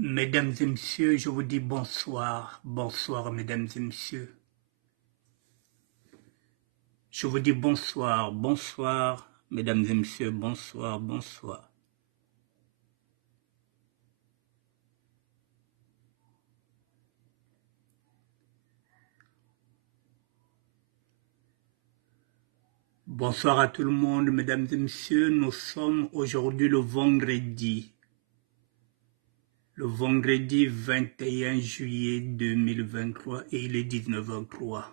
Mesdames et messieurs, je vous dis bonsoir, bonsoir mesdames et messieurs. Je vous dis bonsoir, bonsoir mesdames et messieurs, bonsoir, bonsoir. Bonsoir à tout le monde, mesdames et messieurs. Nous sommes aujourd'hui le vendredi 21 juillet 2023 et il est 19h03.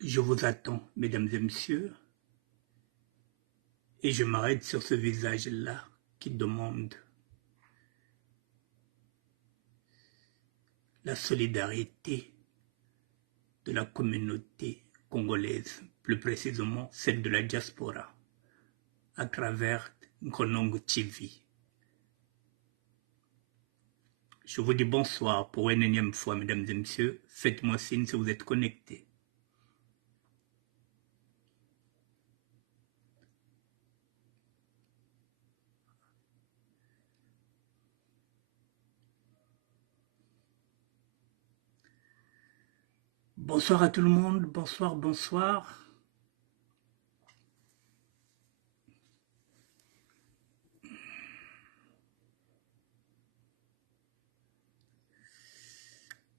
Je vous attends, mesdames et messieurs, et je m'arrête sur ce visage-là qui demande la solidarité de la communauté congolaise, plus précisément celle de la diaspora, à travers Nkonongo TV. Je vous dis bonsoir pour une énième fois, mesdames et messieurs. Faites-moi signe si vous êtes connectés. Bonsoir à tout le monde, bonsoir, bonsoir.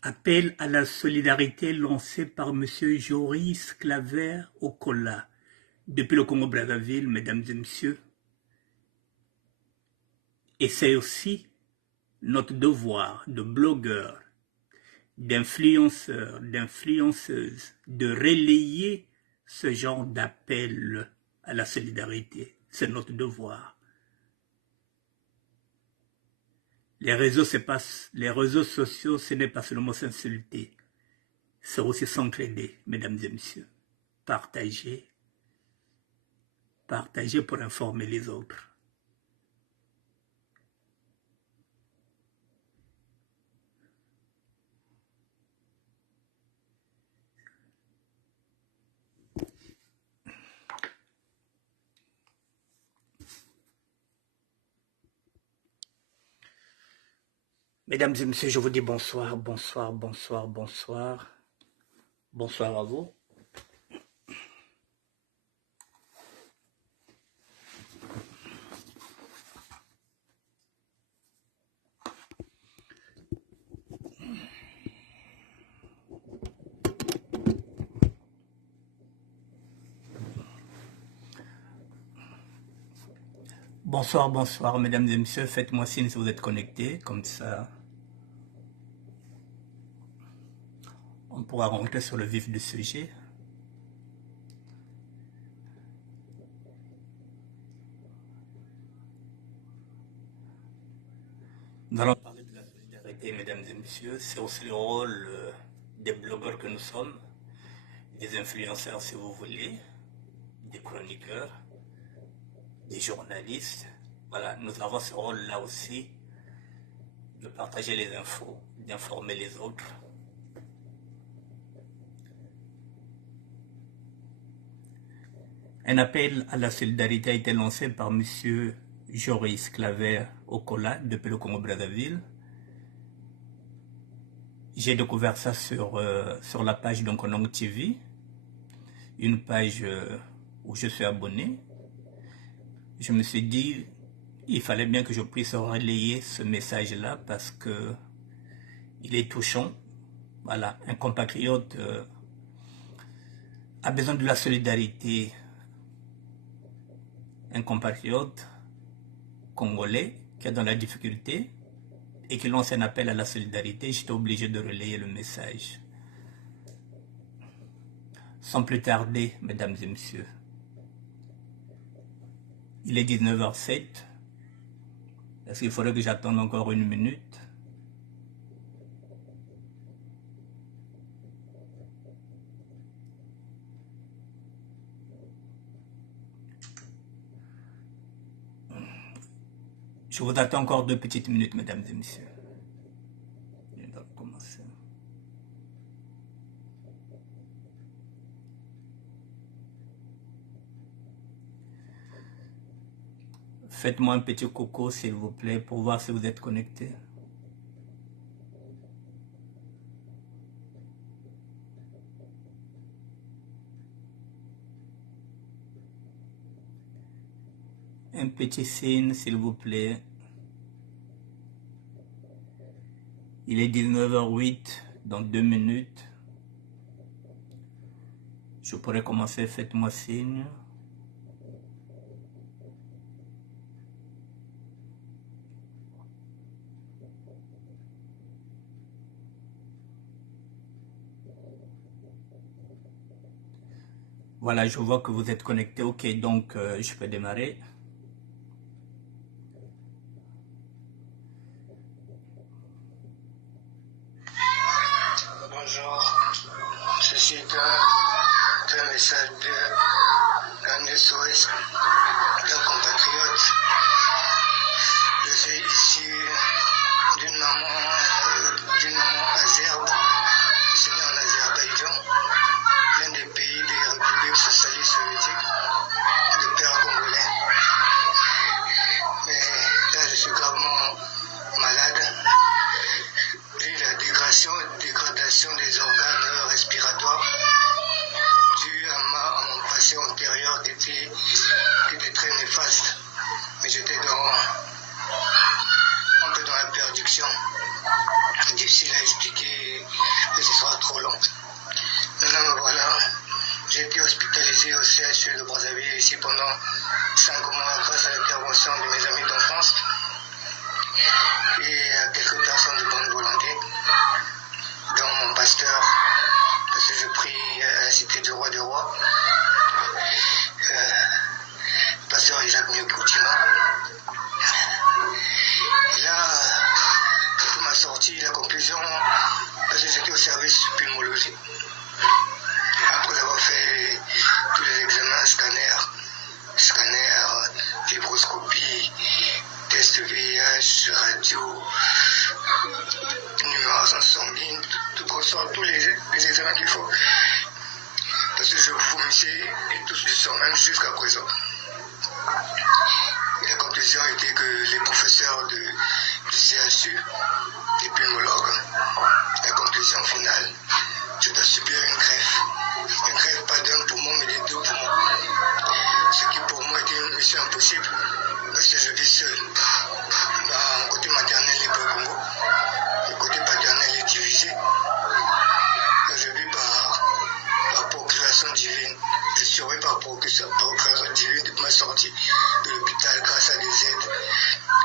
Appel à la solidarité lancé par M. Joris Claver Okola, depuis le Congo-Brazzaville, mesdames et messieurs. Et c'est aussi notre devoir de blogueurs, d'influenceurs, d'influenceuses, de relayer ce genre d'appel à la solidarité. C'est notre devoir. Les réseaux sociaux, ce n'est pas seulement s'insulter, c'est aussi s'entraider, mesdames et messieurs. Partager, partager pour informer les autres. Mesdames et messieurs, je vous dis bonsoir, bonsoir, bonsoir, bonsoir. Bonsoir à vous. Bonsoir, bonsoir, mesdames et messieurs. Faites-moi signe si vous êtes connectés, comme ça on pourra rentrer sur le vif du sujet. Nous allons parler de la solidarité, mesdames et messieurs. C'est aussi le rôle des blogueurs que nous sommes, des influenceurs si vous voulez, des chroniqueurs, des journalistes. Voilà, nous avons ce rôle-là aussi de partager les infos, d'informer les autres. Un appel à la solidarité a été lancé par M. Joris Claver Okola depuis le Congo-Brazzaville. J'ai découvert ça sur la page d'Nkonongo TV, une page où je suis abonné. Je me suis dit, il fallait bien que je puisse relayer ce message-là parce que il est touchant. Voilà, un compatriote a besoin de la solidarité. Un compatriote congolais qui est dans la difficulté et qui lance un appel à la solidarité, j'étais obligé de relayer le message. Sans plus tarder, mesdames et messieurs, il est 19h07. Est-ce qu'il faudrait que j'attende encore une minute? Je vous attends encore 2 petites minutes, mesdames et messieurs. Je dois commencer. Faites-moi un petit coucou s'il vous plaît pour voir si vous êtes connecté. Un petit signe s'il vous plaît. Il est 19h08, dans 2 minutes. Je pourrais commencer, faites-moi signe. Voilà, je vois que vous êtes connecté. Ok, donc je peux démarrer. Bonjour, ceci est un message d'un SOS, d'un compatriote. Je suis issu d'une maman azerbe, je suis né en Azerbaïdjan, l'un des pays des républiques socialistes soviétiques, de père congolais. Mais là, je suis gravement malade. La dégradation des organes respiratoires due à mon passé antérieur qui était très néfaste. Mais j'étais un peu dans la perdition. Difficile à expliquer, mais ce sera trop long. Maintenant, voilà, j'ai été hospitalisé au CHU de Brazzaville ici pendant 5 mois grâce à l'intervention de mes amis d'enfance et à quelques personnes de bonne volonté, dont mon pasteur, parce que je prie à la cité du roi des rois, pasteur Isaac Miokutima. Et là, pour ma sortie, la conclusion, parce que j'étais au service de pneumologie. Après avoir fait tous les examens, scanner, fibroscopie, test VIH, radio, numération sanguine, tous les examens qu'il faut. Parce que je vomissais et tout du sang, même jusqu'à présent. Et la conclusion était que les professeurs du CHU, les pneumologues, la conclusion finale, je dois subir une greffe. Une greffe pas d'un poumon, mais des 2 poumons. Ce qui pour moi était une mission impossible, parce que je vis seul. Mon côté maternel est au Congo, le côté paternel est divisé. Je vis par procuration divine. Je survis par procuration divine de ma sortie de l'hôpital grâce à des aides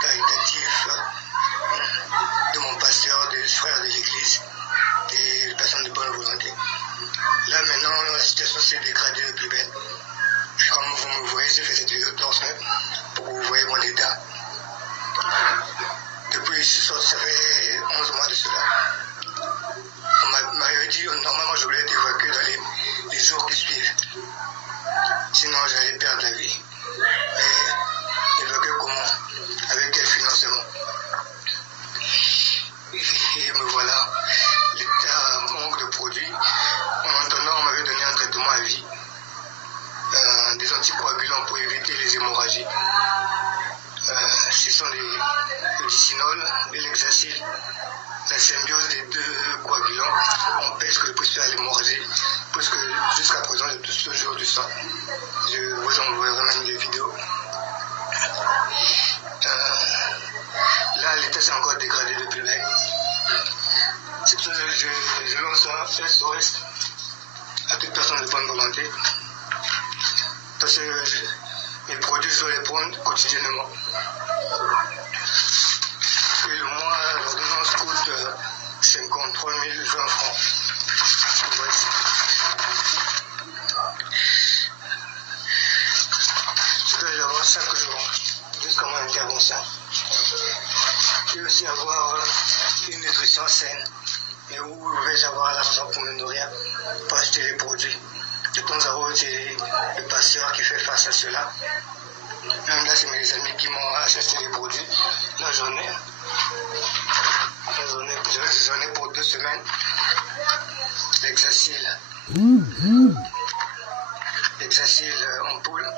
caritatives de mon pasteur, des frères de l'église et des personnes de bonne volonté. Là maintenant, la situation s'est dégradée de plus belle. Comme vous me voyez, j'ai fait cette vidéo torse pour que vous voyez mon état. Depuis que je suis sorti, ça fait 11 mois de cela. On m'avait dit, normalement je voulais être évacué dans les jours qui suivent. Sinon j'allais perdre la vie. Mais évacué comment? Avec quel financement? Et me voilà. L'état manque de produits. En donnant, on m'avait donné un traitement à vie. Des anticoagulants pour éviter les hémorragies. Ce sont le dicinol et l'hexacil. La symbiose des 2 coagulants empêche que je puisse faire l'hémorragie, puisque jusqu'à présent je touche toujours du sang. Je vous envoierai même des vidéos. Là, l'état s'est encore dégradé depuis là. C'est pour ça que je lance un SOS à toute personne de bonne volonté. Parce que mes produits, je dois les prendre quotidiennement. Et le mois, l'ordonnance coûte 53 020 francs. Voici. Je dois les avoir chaque jour, jusqu'à mon intervention. Et aussi avoir une nutrition saine. Mais où vais-je avoir l'argent pour me nourrir, pour acheter les produits? De temps à autre, j'ai le pasteur qui fait face à cela. Même là, c'est mes amis qui m'ont acheté les produits. Là, j'en ai pour 2 semaines. L'hexacil. L'hexacil en poule.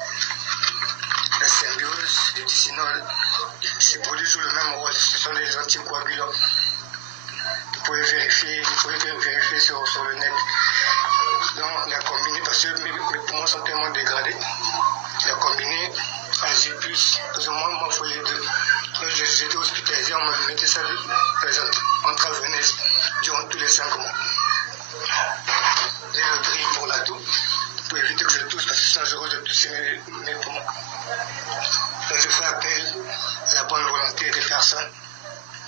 La symbiose du ticinol, ces produits jouent le même rôle, ce sont des anticoagulants. Vous pouvez vérifier sur le net. Donc, la combinée, parce que mes poumons sont tellement dégradés, la combinée agit plus ou moins, moi, il faut les deux. Donc, j'étais hospitalisé, on me mettait ça intraveineuse durant tous les 5 mois. J'ai le drip pour la toux, pour éviter que je tousse, parce que c'est dangereux de tousser mes poumons. Donc, je fais appel à la bonne volonté des personnes,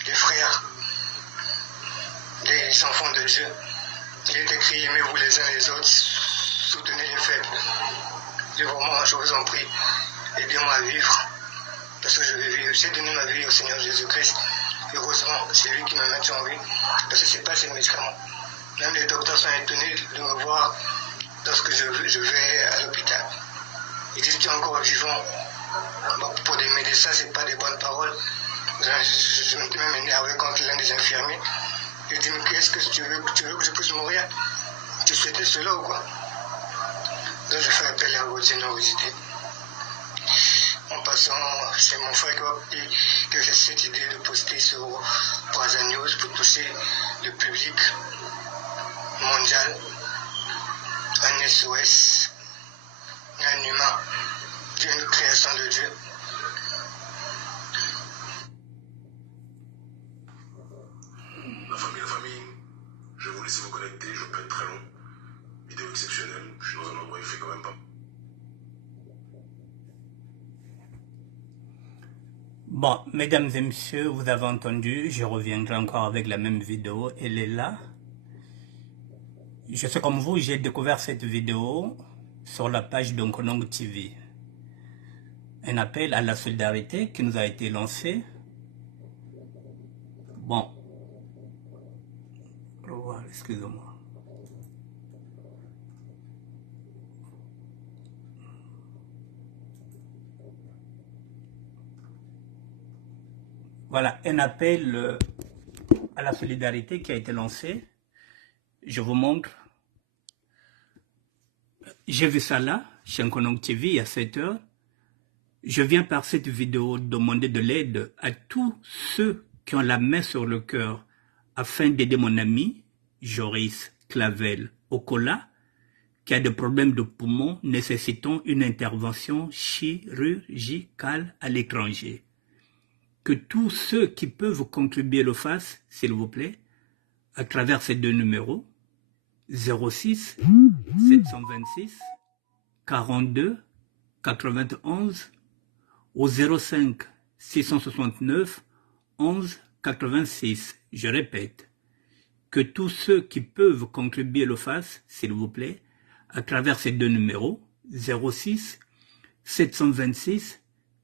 des frères, des enfants de Dieu. Il est écrit, aimez-vous les uns les autres, soutenez les faibles. Je vous en prie, aidez-moi à vivre, parce que je vais vivre. J'ai donné ma vie au Seigneur Jésus-Christ. Heureusement, c'est lui qui me maintient en vie, parce que ce n'est pas ces médicaments. Même les docteurs sont étonnés de me voir lorsque je vais à l'hôpital. Ils disent, tu es encore vivant. Bon, pour des médecins, ce n'est pas des bonnes paroles. Je m'étais même énervé contre l'un des infirmiers. Il dit, mais qu'est-ce que tu veux que je puisse mourir? Tu souhaitais cela ou quoi? Donc je fais appel à votre générosité. En passant, c'est mon frère qui a fait cette idée de poster sur Braza News pour toucher le public mondial, un SOS, un humain, d'une création de Dieu. La famille, je vais vous laisser vous connecter, je peux être très long. Vidéo exceptionnelle, je suis dans un endroit où il fait quand même pas. Bon, mesdames et messieurs, vous avez entendu, je reviendrai encore avec la même vidéo, elle est là. Je sais comme vous, j'ai découvert cette vidéo sur la page d'Onkonong TV. Un appel à la solidarité qui nous a été lancé. Bon. Excusez-moi. Voilà, un appel à la solidarité qui a été lancé. Je vous montre. J'ai vu ça là, chez Onkonong TV, il y a 7 heures. Je viens par cette vidéo demander de l'aide à tous ceux qui ont la main sur le cœur afin d'aider mon ami Joris Clavel Okola, qui a des problèmes de poumons nécessitant une intervention chirurgicale à l'étranger. Que tous ceux qui peuvent contribuer le fassent, s'il vous plaît, à travers ces deux numéros, 06 726 42 91 au 05 669 11 86. Je répète, que tous ceux qui peuvent contribuer le fassent, s'il vous plaît, à travers ces deux numéros, 06 726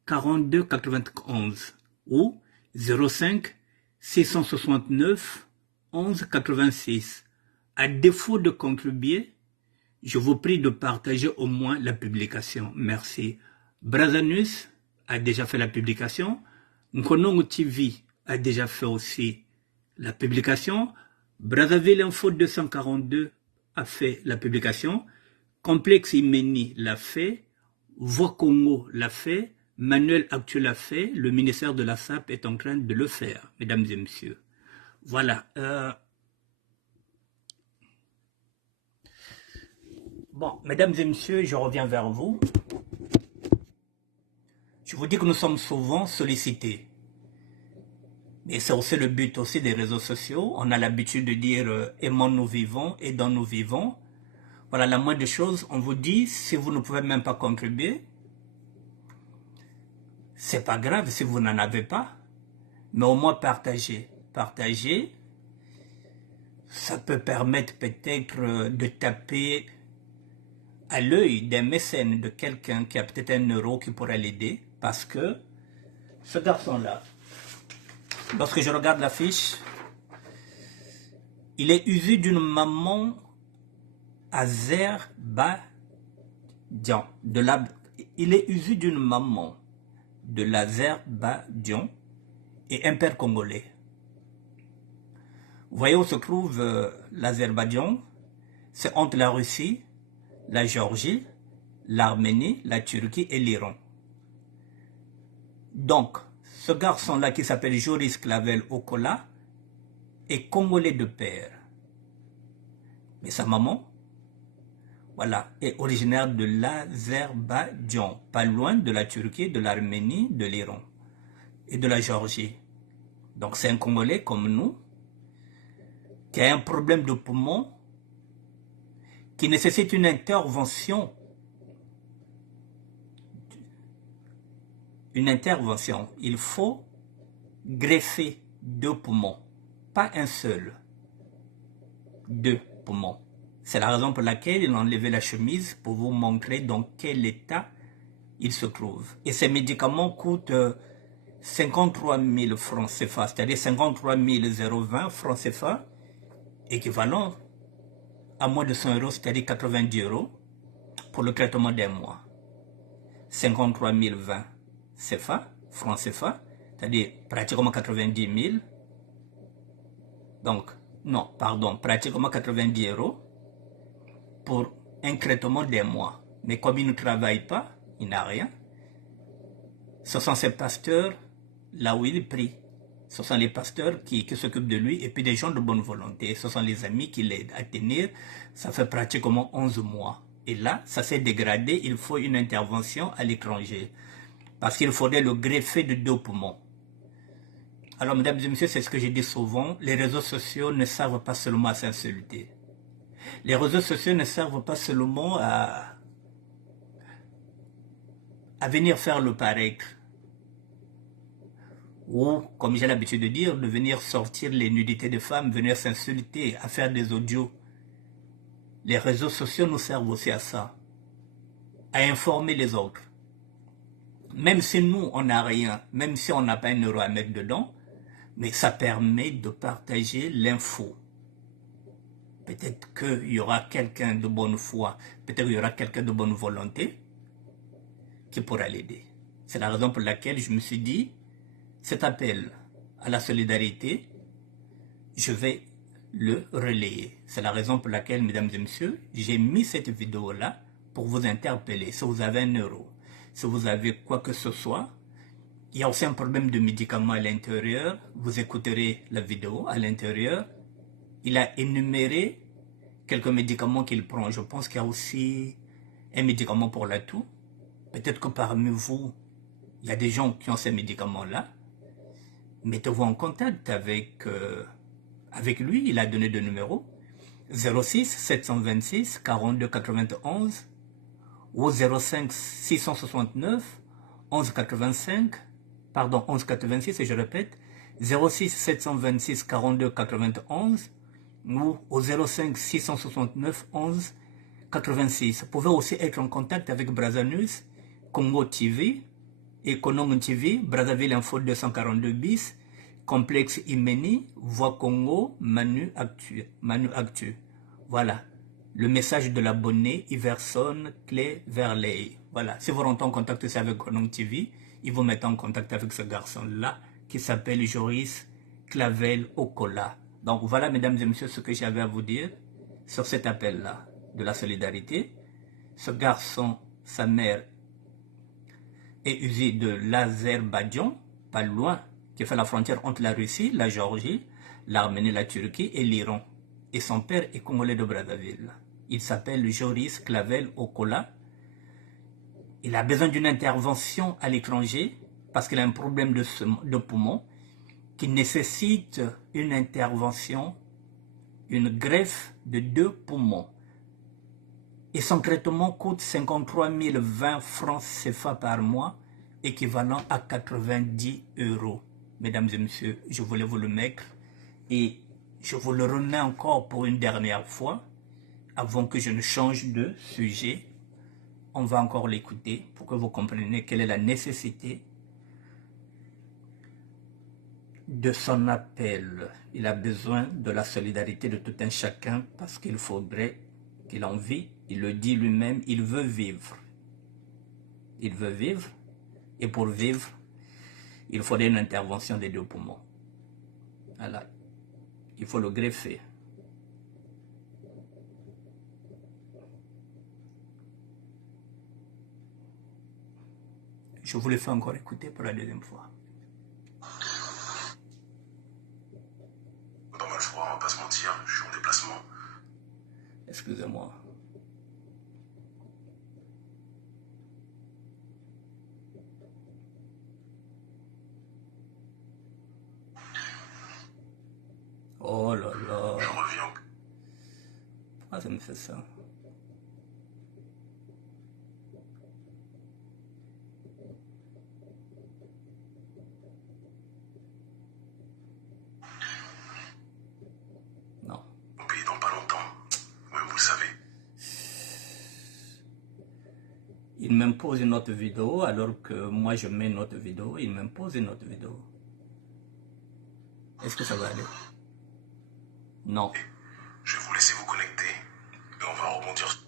42 91 ou 05 669 11 86. À défaut de contribuer, je vous prie de partager au moins la publication. Merci. Brazanus a déjà fait la publication. Nkonong TV a déjà fait aussi la publication. Brazzaville Info 242 a fait la publication. Complexe Imeni l'a fait. Voix Congo l'a fait. Manuel Actuel l'a fait. Le ministère de la SAP est en train de le faire, mesdames et messieurs. Voilà. Bon, mesdames et messieurs, je reviens vers vous. Je vous dis que nous sommes souvent sollicités. Et c'est aussi le but aussi des réseaux sociaux. On a l'habitude de dire aimons nous vivons, aidons nous vivons. Voilà, la moindre des choses, on vous dit, si vous ne pouvez même pas contribuer, c'est pas grave si vous n'en avez pas, mais au moins partagez. Partagez, ça peut permettre peut-être de taper à l'œil d'un mécène, de quelqu'un qui a peut-être un euro qui pourrait l'aider, parce que ce garçon-là, lorsque je regarde l'affiche, il est issu d'une maman azerbaïdjan. Il est issu d'une maman de l'Azerbaïdjan et un père congolais. Vous voyez où se trouve l'Azerbaïdjan? C'est entre la Russie, la Géorgie, l'Arménie, la Turquie et l'Iran. Donc, ce garçon-là qui s'appelle Joris Clavel Okola est congolais de père. Mais sa maman, voilà, est originaire de l'Azerbaïdjan, pas loin de la Turquie, de l'Arménie, de l'Iran et de la Géorgie. Donc c'est un Congolais comme nous, qui a un problème de poumon, qui nécessite une intervention. Une intervention. Il faut greffer 2 poumons, pas un seul. 2 poumons. C'est la raison pour laquelle il a enlevé la chemise pour vous montrer dans quel état il se trouve. Et ces médicaments coûtent 53 000 francs CFA, c'est-à-dire 53 020 francs CFA, équivalent à moins de 100 euros, c'est-à-dire 90 euros pour le traitement d'un mois. 53 020 CFA, francs CFA, c'est-à-dire pratiquement 90 000. Donc, non, pardon, pratiquement 90 euros pour un traitement d'un mois. Mais comme il ne travaille pas, il n'a rien. Ce sont ces pasteurs là où il prie. Ce sont les pasteurs qui s'occupent de lui et puis des gens de bonne volonté. Ce sont les amis qui l'aident à tenir. Ça fait pratiquement 11 mois. Et là, ça s'est dégradé. Il faut une intervention à l'étranger. Parce qu'il faudrait le greffer de 2 poumons. Alors, mesdames et messieurs, c'est ce que je dis souvent. Les réseaux sociaux ne servent pas seulement à s'insulter. Les réseaux sociaux ne servent pas seulement à venir faire le paraître. Ou, comme j'ai l'habitude de dire, de venir sortir les nudités des femmes, venir s'insulter, à faire des audios. Les réseaux sociaux nous servent aussi à ça, à informer les autres. Même si nous, on n'a rien, même si on n'a pas 1 euro à mettre dedans, mais ça permet de partager l'info. Peut-être qu'il y aura quelqu'un de bonne foi, peut-être qu'il y aura quelqu'un de bonne volonté qui pourra l'aider. C'est la raison pour laquelle je me suis dit, cet appel à la solidarité, je vais le relayer. C'est la raison pour laquelle, mesdames et messieurs, j'ai mis cette vidéo-là pour vous interpeller. Si vous avez 1 euro, si vous avez quoi que ce soit, il y a aussi un problème de médicaments à l'intérieur. Vous écouterez la vidéo à l'intérieur. Il a énuméré quelques médicaments qu'il prend. Je pense qu'il y a aussi un médicament pour la toux. Peut-être que parmi vous, il y a des gens qui ont ces médicaments-là. Mettez-vous en contact avec lui. Il a donné deux numéros. 06 726 42 91 ou 05 669 11 85, pardon, 11 86, et je répète, 06 726 42 91 ou au 05 669 11 86. Vous pouvez aussi être en contact avec Brazza News, Congo TV, Econom TV, Brazzaville Info 242 bis, Complexe Imeni, Voix Congo, Manu Actu. Voilà. Le message de l'abonné Iverson Clé Verley. Voilà. Si vous rentrez en contact aussi avec Econom TV, ils vous mettent en contact avec ce garçon-là qui s'appelle Joris Clavel Okola. Donc voilà, mesdames et messieurs, ce que j'avais à vous dire sur cet appel-là de la solidarité. Ce garçon, sa mère, est usée de l'Azerbaïdjan, pas loin, qui fait la frontière entre la Russie, la Géorgie, l'Arménie, la Turquie et l'Iran. Et son père est congolais de Brazzaville. Il s'appelle Joris Clavel Okola. Il a besoin d'une intervention à l'étranger parce qu'il a un problème de poumon qui nécessite une intervention, une greffe de 2 poumons. Et son traitement coûte 53 020 francs CFA par mois, équivalent à 90 euros. Mesdames et messieurs, je voulais vous le mettre et je vous le remets encore pour une dernière fois avant que je ne change de sujet. On va encore l'écouter pour que vous compreniez quelle est la nécessité de son appel. Il a besoin de la solidarité de tout un chacun parce qu'il faudrait qu'il en vit. Il le dit lui-même, il veut vivre. Il veut vivre et pour vivre, il faudrait une intervention des 2 poumons. Voilà. Il faut le greffer. je vous le fais encore écouter pour la deuxième fois. Pas mal froid, on va pas se mentir, je suis en déplacement. Excusez-moi. Oh là là. Je reviens. Pourquoi ça me fait ça? Non. Au pays dans pas longtemps. Ouais, vous le savez. Il m'impose une autre vidéo alors que moi je mets une autre vidéo. Il m'impose une autre vidéo. Est-ce que ça va aller? Non. Je vais vous laisser vous connecter et on va rebondir.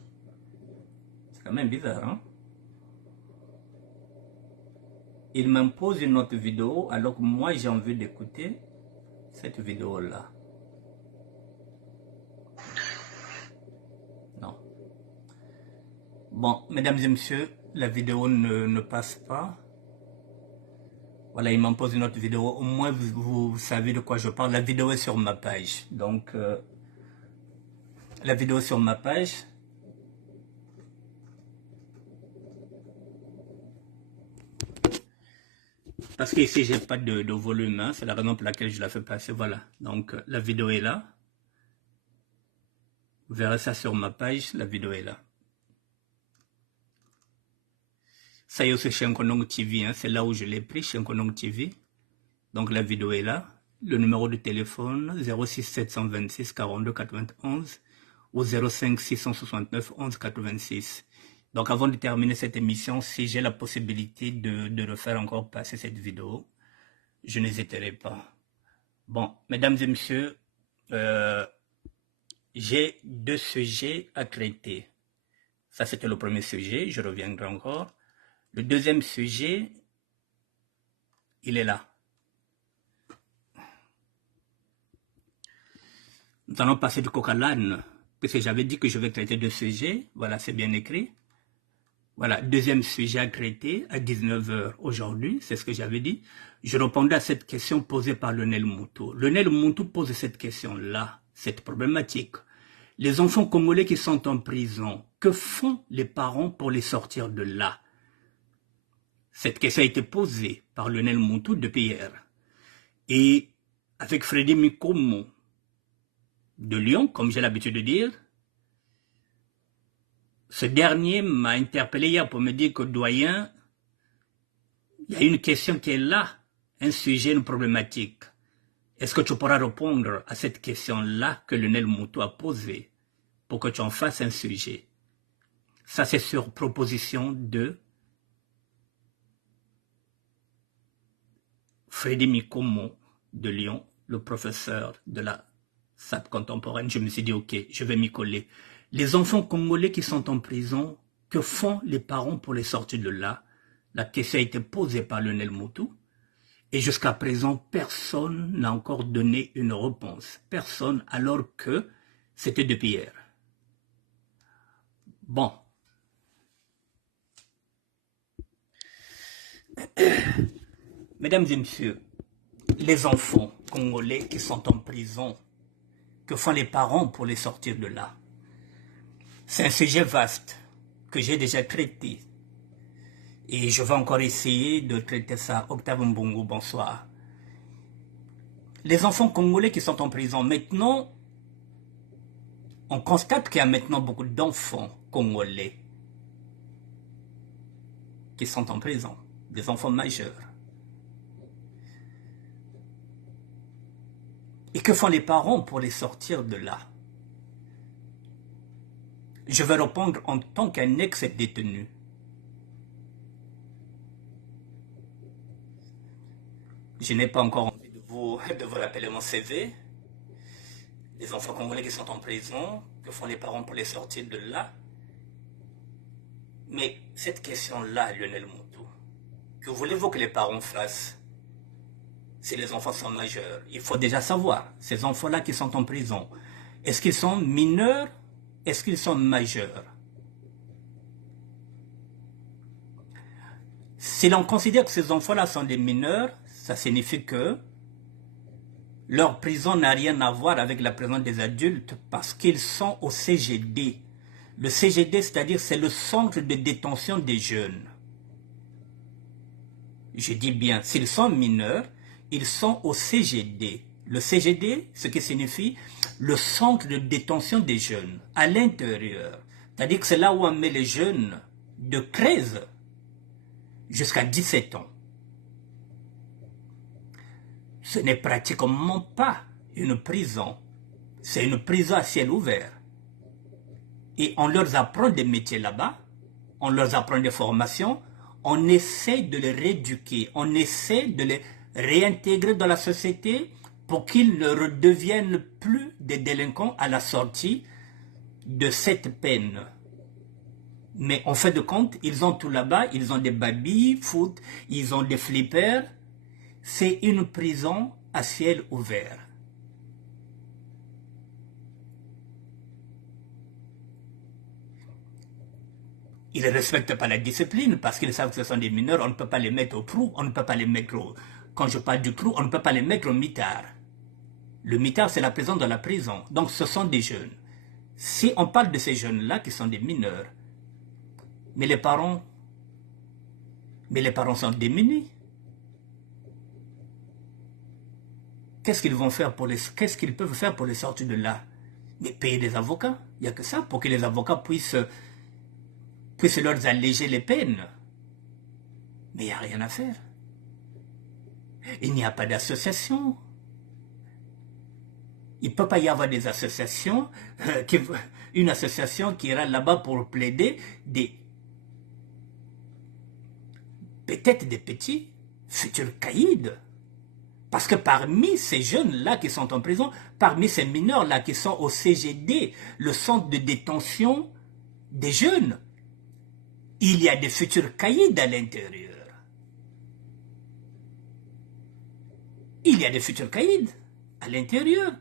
C'est quand même bizarre, hein? Il m'impose une autre vidéo alors que moi j'ai envie d'écouter cette vidéo-là. Non. Bon, mesdames et messieurs, la vidéo ne passe pas. Voilà, il m'impose une autre vidéo. Au moins, vous savez de quoi je parle. La vidéo est sur ma page. Donc, la vidéo est sur ma page. Parce qu'ici, j'ai pas de volume. Hein. C'est la raison pour laquelle je la fais passer. Voilà. Donc, la vidéo est là. Vous verrez ça sur ma page. La vidéo est là. Ça y est, c'est Chenkonong TV. Hein. C'est là où je l'ai pris, Chenkonong TV. Donc, la vidéo est là. Le numéro de téléphone, 06 726 42 91 ou 05 669 11 86. Donc, avant de terminer cette émission, si j'ai la possibilité de refaire encore passer cette vidéo, je n'hésiterai pas. Bon, mesdames et messieurs, j'ai 2 sujets à traiter. Ça, c'était le premier sujet, je reviendrai encore. Le deuxième sujet, il est là. Nous allons passer du coq à l'âne, parce que j'avais dit que je vais traiter 2 sujets. Voilà, c'est bien écrit. Voilà, deuxième sujet à traiter à 19 h aujourd'hui, c'est ce que j'avais dit. Je répondais à cette question posée par Lionel Moutou. Lionel Moutou pose cette question-là, cette problématique. Les enfants congolais qui sont en prison, que font les parents pour les sortir de là? Cette question a été posée par Lionel Moutou depuis hier. Et avec Freddy Mikomo de Lyon, comme j'ai l'habitude de dire, ce dernier m'a interpellé hier pour me dire que doyen, il y a une question qui est là, un sujet, une problématique. Est-ce que tu pourras répondre à cette question-là que Lionel Moutou a posée pour que tu en fasses un sujet? Ça, c'est sur proposition de Freddy Mikomo de Lyon, le professeur de la SAP contemporaine. Je me suis dit, ok, je vais m'y coller. Les enfants congolais qui sont en prison, que font les parents pour les sortir de là? La question a été posée par Lionel Moutou. Et jusqu'à présent, personne n'a encore donné une réponse. Personne, alors que c'était depuis hier. Bon. Mesdames et messieurs, les enfants congolais qui sont en prison, que font les parents pour les sortir de là? C'est un sujet vaste que j'ai déjà traité. Et je vais encore essayer de traiter ça. Octave Mbongo, bonsoir. Les enfants congolais qui sont en prison, maintenant, on constate qu'il y a maintenant beaucoup d'enfants congolais qui sont en prison, des enfants majeurs. Et que font les parents pour les sortir de là? Je vais répondre en tant qu'un ex-détenu. Je n'ai pas encore envie de vous rappeler mon CV. Les enfants congolais qui sont en prison, que font les parents pour les sortir de là? Mais cette question-là, Lionel Moutou, que voulez-vous que les parents fassent si les enfants sont majeurs? Il faut déjà savoir, ces enfants-là qui sont en prison, est-ce qu'ils sont mineurs? Est-ce qu'ils sont majeurs? Si l'on considère que ces enfants-là sont des mineurs, ça signifie que leur prison n'a rien à voir avec la prison des adultes parce qu'ils sont au CGD. Le CGD, c'est-à-dire c'est le centre de détention des jeunes. Je dis bien, s'ils sont mineurs, ils sont au CGD. Le CGD, ce qui signifie le centre de détention des jeunes, à l'intérieur. C'est-à-dire que c'est là où on met les jeunes de 13 jusqu'à 17 ans. Ce n'est pratiquement pas une prison. C'est une prison à ciel ouvert. Et on leur apprend des métiers là-bas, on leur apprend des formations, on essaie de les rééduquer, on essaie de les réintégrer dans la société pour qu'ils ne redeviennent plus des délinquants à la sortie de cette peine. Mais en fait de compte, ils ont tout là-bas, ils ont des baby-foot, ils ont des flippers. C'est une prison à ciel ouvert. Ils ne respectent pas la discipline parce qu'ils savent que ce sont des mineurs, on ne peut pas les mettre au trou, on ne peut pas les mettre au... Quand je parle du trou, on ne peut pas les mettre au mitard. Le mitard, c'est la prison de la prison. Donc ce sont des jeunes. Si on parle de ces jeunes-là qui sont des mineurs, mais les parents sont démunis. Qu'est-ce qu'ils vont faire qu'est-ce qu'ils peuvent faire pour les sortir de là? Mais payer des avocats. Il n'y a que ça pour que les avocats puissent leur alléger les peines. Mais il n'y a rien à faire. Il n'y a pas d'association. Il ne peut pas y avoir des associations, une association qui ira là-bas pour plaider peut-être des petits futurs caïds. Parce que parmi ces jeunes-là qui sont en prison, parmi ces mineurs-là qui sont au CGD, le centre de détention des jeunes, il y a des futurs caïds à l'intérieur. Il y a des futurs caïds à l'intérieur.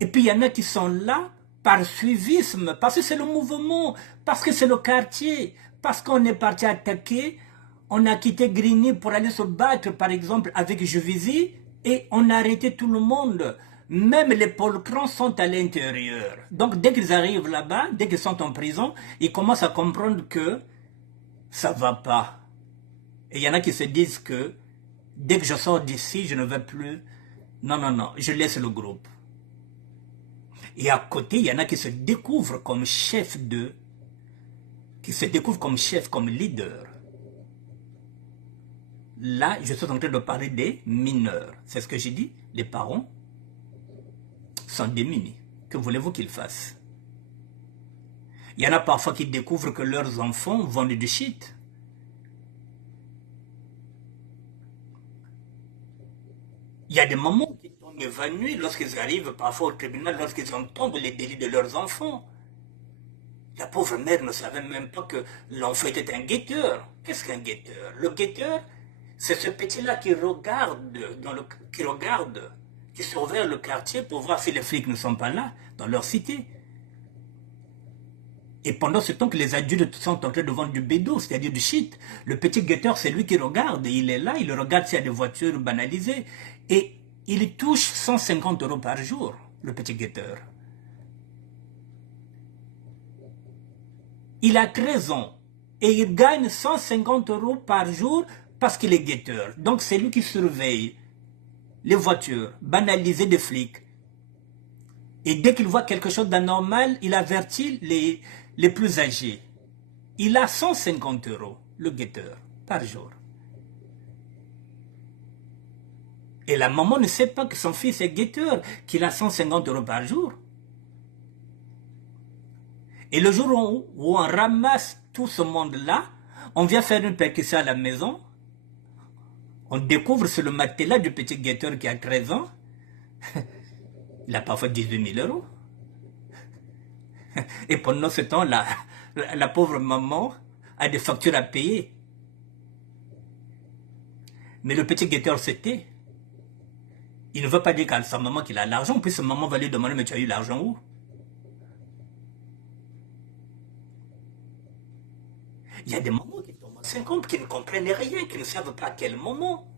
Et puis il y en a qui sont là par suivisme, parce que c'est le mouvement, parce que c'est le quartier, parce qu'on est parti attaquer, on a quitté Grigny pour aller se battre par exemple avec Juvisy et on a arrêté tout le monde. Même les polcrans sont à l'intérieur. Donc dès qu'ils arrivent là-bas, dès qu'ils sont en prison, ils commencent à comprendre que ça ne va pas. Et il y en a qui se disent que dès que je sors d'ici, je ne vais plus. Non, non, non, je laisse le groupe. Et à côté, il y en a qui se découvrent comme chef qui se découvrent comme chef, comme leader. Là, je suis en train de parler des mineurs. C'est ce que j'ai dit. Les parents sont démunis. Que voulez-vous qu'ils fassent? Il y en a parfois qui découvrent que leurs enfants vendent du shit. Il y a des mamans qui tombent évanouies lorsqu'ils arrivent parfois au tribunal, lorsqu'ils entendent les délits de leurs enfants. La pauvre mère ne savait même pas que l'enfant était un guetteur. Qu'est-ce qu'un guetteur? Le guetteur, c'est ce petit-là qui regarde, qui surveille le quartier pour voir si les flics ne sont pas là, dans leur cité. Et pendant ce temps que les adultes sont en train de vendre du bédo, c'est-à-dire du shit, le petit guetteur, c'est lui qui regarde. Il est là, il regarde s'il y a des voitures banalisées. Et il touche 150 € par jour, le petit guetteur. Il a 13 ans et il gagne 150 € par jour parce qu'il est guetteur. Donc c'est lui qui surveille les voitures banalisées des flics. Et dès qu'il voit quelque chose d'anormal, il avertit les plus âgés. Il a 150 €, le guetteur, par jour. Et la maman ne sait pas que son fils est guetteur, qu'il a 150 € par jour. Et le jour où on ramasse tout ce monde-là, on vient faire une perquisition à la maison, on découvre sur le matelas du petit guetteur qui a 13 ans, il a parfois 18 000 €. Et pendant ce temps, la pauvre maman a des factures à payer. Mais le petit guetteur se tait. Il ne veut pas dire qu'à sa maman qu'il a l'argent, puis sa maman va lui demander, mais tu as eu l'argent où? Il y a des mamans qui tombent à 50, qui ne comprennent rien, qui ne savent pas à quel moment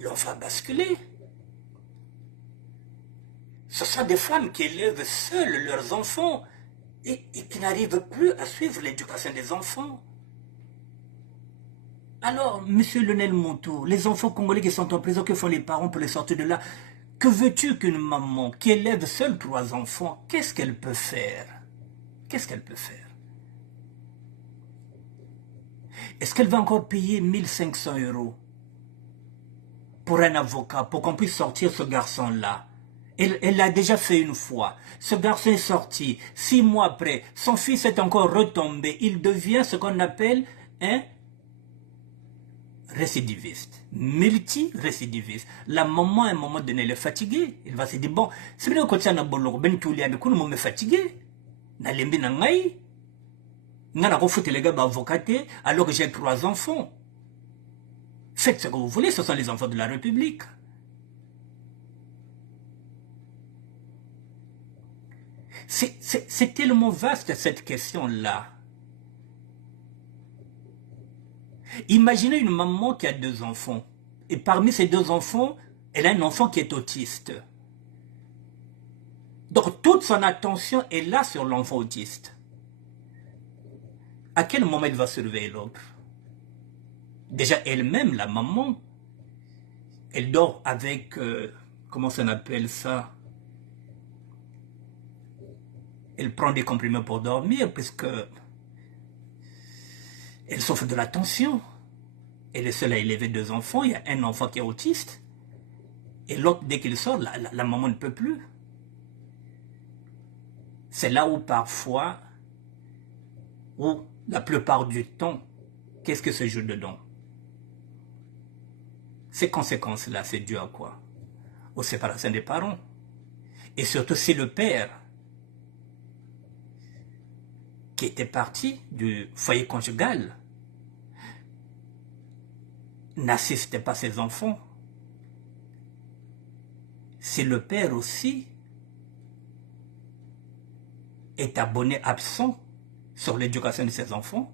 l'enfant va basculer. Ce sont des femmes qui élèvent seules leurs enfants et qui n'arrivent plus à suivre l'éducation des enfants. Alors, monsieur Lionel Monteau, les enfants congolais qui sont en prison, que font les parents pour les sortir de là? Que veux-tu qu'une maman qui élève seule 3 enfants, qu'est-ce qu'elle peut faire? Qu'est-ce qu'elle peut faire? Est-ce qu'elle va encore payer 1500 € pour un avocat, pour qu'on puisse sortir ce garçon-là? Elle l'a déjà fait une fois. Ce garçon est sorti. 6 mois après, son fils est encore retombé. Il devient ce qu'on appelle un récidiviste, multi-récidiviste. La maman, à un moment donné, elle est fatiguée. Elle va se dire, bon, c'est bien que tu as me fatigué. Nalembi nangai. Nana refouté les gars avocaté alors que j'ai 3 enfants. Faites ce que vous voulez, ce sont les enfants de la République. C'est tellement vaste cette question-là. Imaginez une maman qui a 2 enfants. Et parmi ces 2 enfants, elle a un enfant qui est autiste. Donc toute son attention est là sur l'enfant autiste. À quel moment elle va surveiller l'autre? Déjà elle-même, la maman, elle dort avec, comment ça appelle ça? Elle prend des comprimés pour dormir puisque elle souffre de la tension. Elle est seule à élever 2 enfants. Il y a un enfant qui est autiste. Et l'autre, dès qu'il sort, la maman ne peut plus. C'est là où parfois, ou la plupart du temps, qu'est-ce que se joue dedans? Ces conséquences-là, c'est dû à quoi? Aux séparations des parents. Et surtout si le père, qui était parti du foyer conjugal, n'assistait pas ses enfants, si le père aussi est abonné absent sur l'éducation de ses enfants,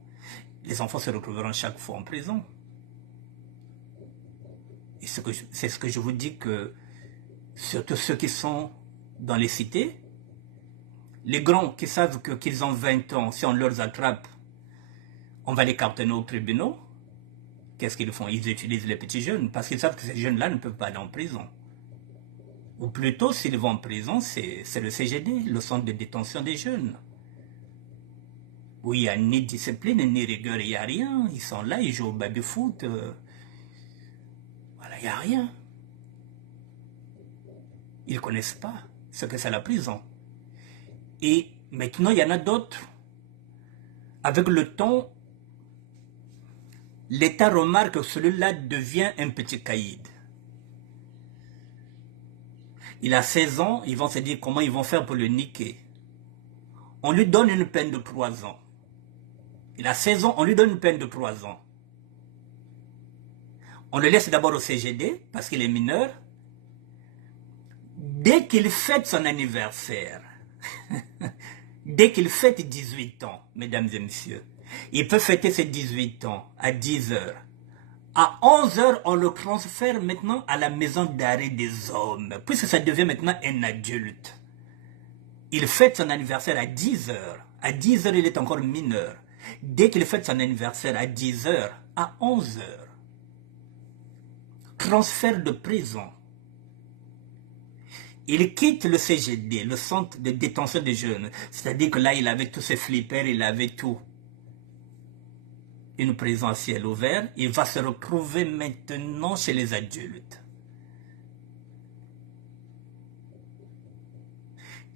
les enfants se retrouveront chaque fois en prison. Et c'est ce que je vous dis, que surtout ceux qui sont dans les cités, les grands qui savent qu'ils ont 20 ans, si on leur attrape, on va les cartonner aux tribunaux. Qu'est-ce qu'ils font? Ils utilisent les petits jeunes parce qu'ils savent que ces jeunes-là ne peuvent pas aller en prison. Ou plutôt, s'ils vont en prison, c'est le CGD, le centre de détention des jeunes. Où il n'y a ni discipline, ni rigueur, il n'y a rien. Ils sont là, ils jouent au baby-foot. Voilà, il n'y a rien. Ils ne connaissent pas ce que c'est la prison. Et maintenant, il y en a d'autres. Avec le temps, l'État remarque que celui-là devient un petit caïd. Il a 16 ans, ils vont se dire comment ils vont faire pour le niquer. On lui donne une peine de 3 ans. Il a 16 ans, on lui donne une peine de 3 ans. On le laisse d'abord au CGD, parce qu'il est mineur. Dès qu'il fête son anniversaire, dès qu'il fête 18 ans, mesdames et messieurs, il peut fêter ses 18 ans à 10 h. À 11 h, on le transfère maintenant à la maison d'arrêt des hommes, puisque ça devient maintenant un adulte. Il fête son anniversaire à 10 h. À 10 h, il est encore mineur. Dès qu'il fête son anniversaire à 10 h, à 11 h, transfert de prison. Il quitte le CGD, le centre de détention des jeunes. C'est-à-dire que là, il avait tous ses flippers, il avait tout. Une prison à ciel ouvert, il va se retrouver maintenant chez les adultes.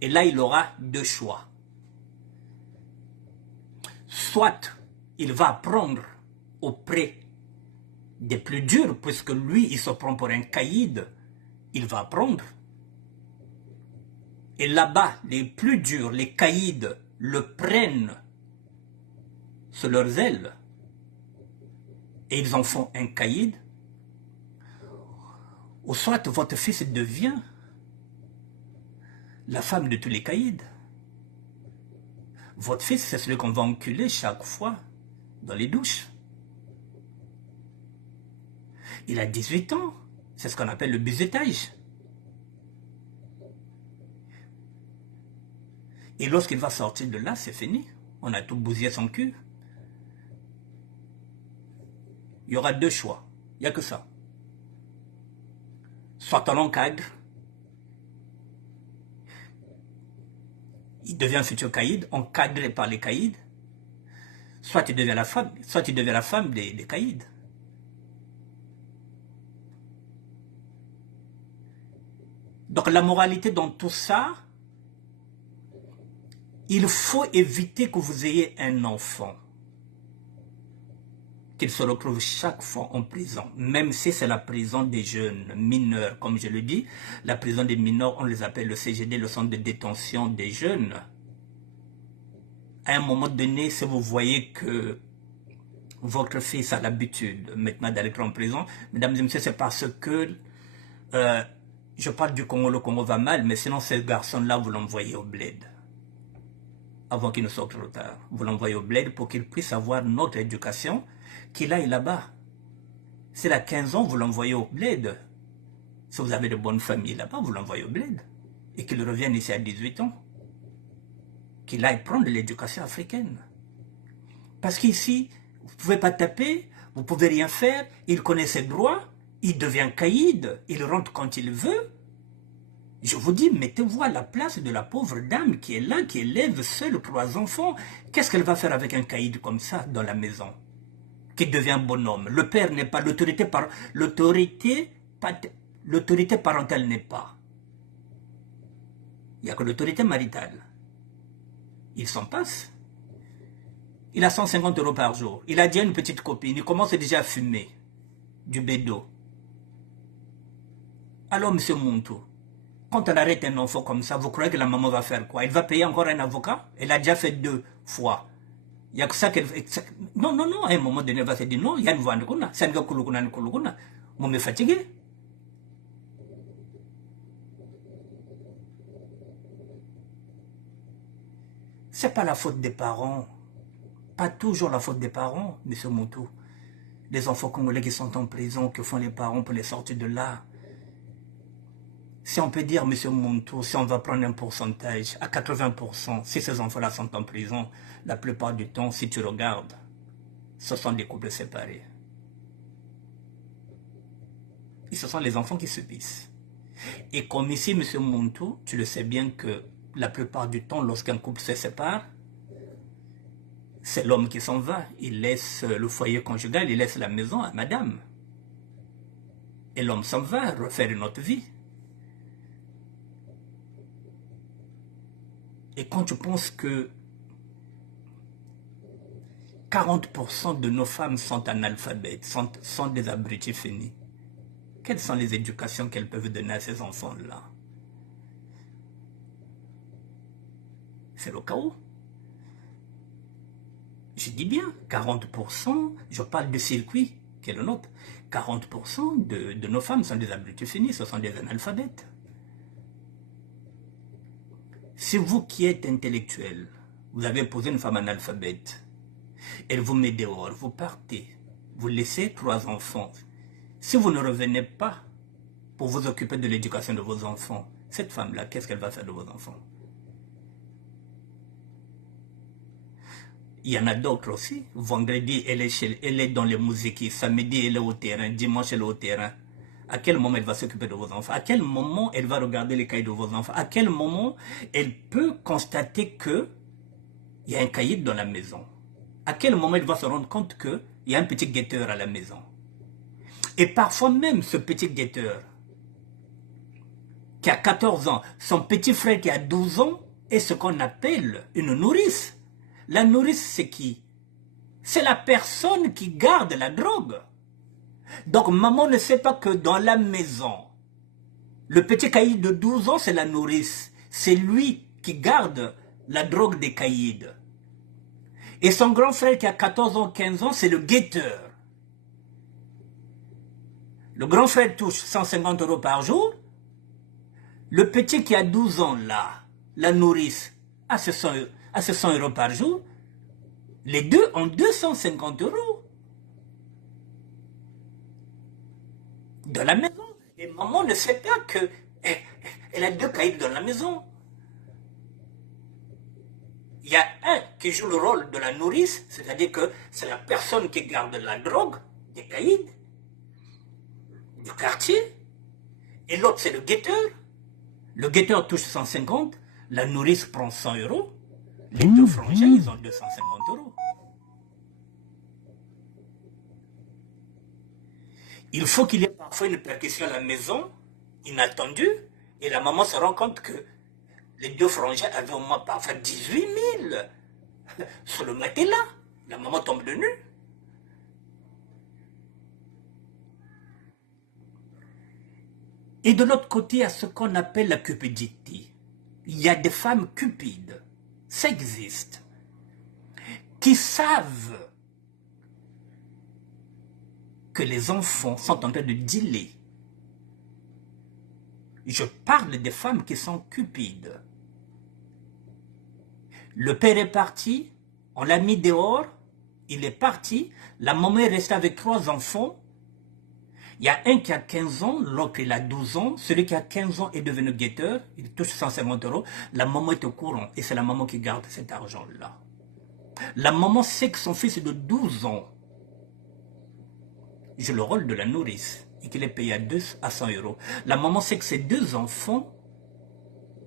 Et là, il aura 2 choix. Soit il va apprendre auprès des plus durs, puisque lui, il se prend pour un caïd, il va apprendre. Et là-bas, les plus durs, les caïds, le prennent sur leurs ailes. Et ils en font un caïd. Ou soit votre fils devient la femme de tous les caïds. Votre fils, c'est celui qu'on va enculer chaque fois dans les douches. Il a 18 ans. C'est ce qu'on appelle le bizutage. Et lorsqu'il va sortir de là, c'est fini. On a tout bousillé son cul. Il y aura deux choix. Il n'y a que ça. Soit on l'encadre, il devient un futur caïd, encadré par les caïds, soit il devient la femme des caïds. Donc la moralité dans tout ça, il faut éviter que vous ayez un enfant qu'il se retrouve chaque fois en prison, même si c'est la prison des jeunes mineurs, comme je le dis. La prison des mineurs, on les appelle le CGD, le centre de détention des jeunes. À un moment donné, si vous voyez que votre fils a l'habitude maintenant d'aller en prison, mesdames et messieurs, c'est parce que je parle du Congo, le Congo va mal, mais sinon ces garçons-là, vous l'envoyez au bled. Avant qu'il ne soit trop tard. Vous l'envoyez au bled pour qu'il puisse avoir notre éducation, qu'il aille là-bas. S'il a 15 ans, vous l'envoyez au bled. Si vous avez de bonnes familles là-bas, vous l'envoyez au bled. Et qu'il revienne ici à 18 ans. Qu'il aille prendre l'éducation africaine. Parce qu'ici, vous ne pouvez pas taper, vous ne pouvez rien faire, il connaît ses droits, il devient caïd, il rentre quand il veut. Je vous dis, mettez-vous à la place de la pauvre dame qui est là, qui élève seule 3 enfants. Qu'est-ce qu'elle va faire avec un caïd comme ça dans la maison? Qui devient bonhomme. Le père n'est pas, l'autorité parentale n'est pas. Il n'y a que l'autorité maritale. Il s'en passe. Il a 150 € par jour. Il a déjà une petite copine. Il commence déjà à fumer du bédo. Alors, M. Montou, quand on arrête un enfant comme ça, vous croyez que la maman va faire quoi? Elle va payer encore un avocat? Elle a déjà fait 2 fois. Il y a que ça qu'elle fait. Non, non, non. À un moment donné, elle va se dire non, il y a une voie de kuna. C'est une voie de kuna. Moi, je me fatigué. C'est pas la faute des parents. Pas toujours la faute des parents, M. Montou. Les enfants congolais qui sont en prison, que font les parents pour les sortir de là? Si on peut dire, M. Montou, si on va prendre un pourcentage, à 80%, si ces enfants-là sont en prison, la plupart du temps, si tu regardes, ce sont des couples séparés. Et ce sont les enfants qui subissent. Et comme ici, M. Montou, tu le sais bien que la plupart du temps, lorsqu'un couple se sépare, c'est l'homme qui s'en va. Il laisse le foyer conjugal, il laisse la maison à madame. Et l'homme s'en va refaire une autre vie. Et quand tu penses que 40% de nos femmes sont analphabètes, sont des abrutis finis, quelles sont les éducations qu'elles peuvent donner à ces enfants-là? C'est le chaos. Je dis bien, 40%, je parle de circuit, qui est le nôtre, 40% de nos femmes sont des abrutis finis, ce sont des analphabètes. Si vous qui êtes intellectuel, vous avez posé une femme analphabète, elle vous met dehors, vous partez, vous laissez 3 enfants. Si vous ne revenez pas pour vous occuper de l'éducation de vos enfants, cette femme-là, qu'est-ce qu'elle va faire de vos enfants? Il y en a d'autres aussi. Vendredi, elle est dans les musiques. Samedi, elle est au terrain. Dimanche, elle est au terrain. À quel moment elle va s'occuper de vos enfants? À quel moment elle va regarder les cahiers de vos enfants? À quel moment elle peut constater qu'il y a un cahier dans la maison? À quel moment elle va se rendre compte qu'il y a un petit guetteur à la maison? Et parfois même ce petit guetteur, qui a 14 ans, son petit frère qui a 12 ans, est ce qu'on appelle une nourrice. La nourrice, c'est qui? C'est la personne qui garde la drogue. Donc maman ne sait pas que dans la maison, le petit caïd de 12 ans, c'est la nourrice. C'est lui qui garde la drogue des caïds. Et son grand frère qui a 14 ans, 15 ans, c'est le guetteur. Le grand frère touche 150 € par jour. Le petit qui a 12 ans là, la nourrice, a ce 100 € par jour. Les deux ont 250 euros dans la maison. Et maman ne sait pas que elle a 2 caïds dans la maison. Il y a un qui joue le rôle de la nourrice, c'est-à-dire que c'est la personne qui garde la drogue des caïds du quartier. Et l'autre, c'est le guetteur. Le guetteur touche 150, la nourrice prend 100 euros. Les deux frangins, ils ont 250 euros. Il faut qu'il y ait parfois une percussion à la maison, inattendue, et la maman se rend compte que les deux frangins avaient au moins parfois 18 000 sur le matelas. La maman tombe de nu. Et de l'autre côté, il y a ce qu'on appelle la cupidité. Il y a des femmes cupides, ça existe, qui savent que les enfants sont en train de dealer. Je parle des femmes qui sont cupides. Le père est parti, on l'a mis dehors, il est parti, la maman est restée avec 3 enfants. Il y a un qui a 15 ans, l'autre il a 12 ans, celui qui a 15 ans est devenu guetteur, il touche 150 euros, la maman est au courant et c'est la maman qui garde cet argent-là. La maman sait que son fils est de 12 ans joue le rôle de la nourrice et qu'il est payé à 100 euros. La maman sait que ses 2 enfants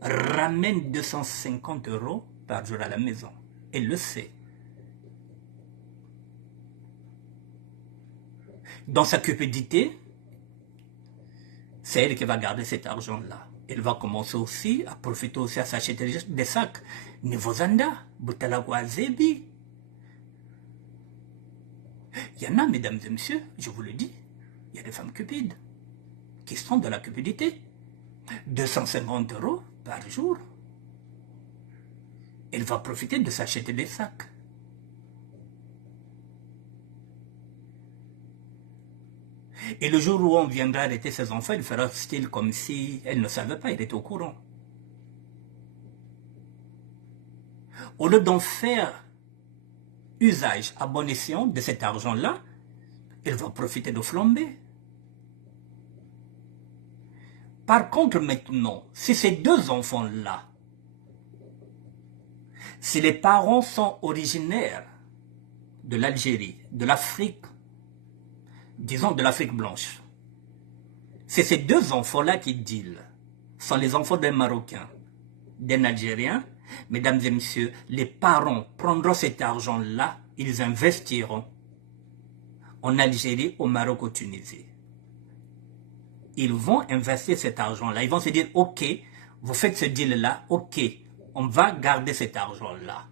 ramènent 250 euros par jour à la maison. Elle le sait. Dans sa cupidité, c'est elle qui va garder cet argent-là. Elle va commencer aussi à profiter aussi à s'acheter des sacs. Nivozanda, Butalagwa Zebi. Il y en a, mesdames et messieurs, je vous le dis, il y a des femmes cupides qui sont dans la cupidité. 250 euros par jour. Elle va profiter de s'acheter des sacs. Et le jour où on viendra arrêter ses enfants, il fera style comme si elle ne savait pas, il était au courant. Au lieu d'en faire usage à bon escient de cet argent-là, elle va profiter de flamber. Par contre, maintenant, si ces 2 enfants-là, si les parents sont originaires de l'Algérie, de l'Afrique, disons de l'Afrique blanche, c'est ces 2 enfants-là qui dealent, sont les enfants d'un Marocain, d'un Algérien. Mesdames et messieurs, les parents prendront cet argent-là, ils investiront en Algérie, au Maroc, au Tunisie. Ils vont investir cet argent-là. Ils vont se dire, ok, vous faites ce deal-là, ok, on va garder cet argent-là.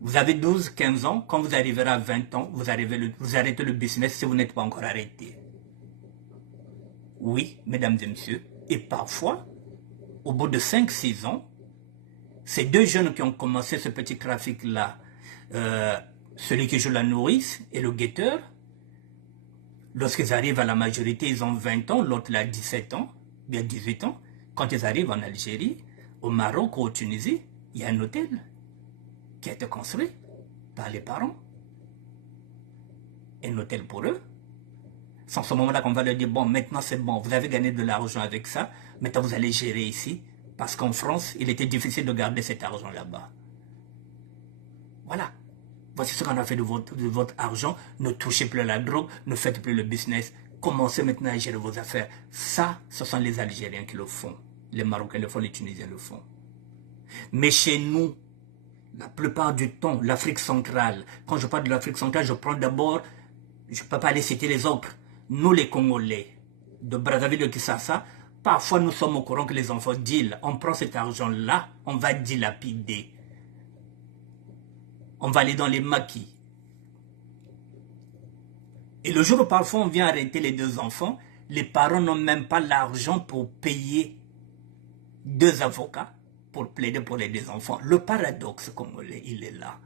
Vous avez 12, 15 ans, quand vous arriverez à 20 ans, vous arrêtez le business si vous n'êtes pas encore arrêté. Oui, mesdames et messieurs, et parfois, au bout de 5-6 ans, ces 2 jeunes qui ont commencé ce petit trafic-là, celui qui joue la nourrice et le guetteur, lorsqu'ils arrivent à la majorité, ils ont 20 ans, l'autre il a 17 ans, bien 18 ans. Quand ils arrivent en Algérie, au Maroc ou au Tunisie, il y a un hôtel qui a été construit par les parents. Un hôtel pour eux. C'est en ce moment-là qu'on va leur dire, bon, maintenant c'est bon, vous avez gagné de l'argent avec ça, maintenant vous allez gérer ici. Parce qu'en France, il était difficile de garder cet argent là-bas. Voilà. Voici ce qu'on a fait de votre argent. Ne touchez plus à la drogue, ne faites plus le business. Commencez maintenant à gérer vos affaires. Ça, ce sont les Algériens qui le font. Les Marocains le font, les Tunisiens le font. Mais chez nous, la plupart du temps, l'Afrique centrale, quand je parle de l'Afrique centrale, je prends d'abord, je ne peux pas aller citer les autres. Nous les Congolais, de Brazzaville, de Kinshasa, parfois, nous sommes au courant que les enfants dealent. On prend cet argent-là, on va dilapider. On va aller dans les maquis. Et le jour où parfois on vient arrêter les 2 enfants, les parents n'ont même pas l'argent pour payer 2 avocats pour plaider pour les 2 enfants. Le paradoxe congolais, il est là.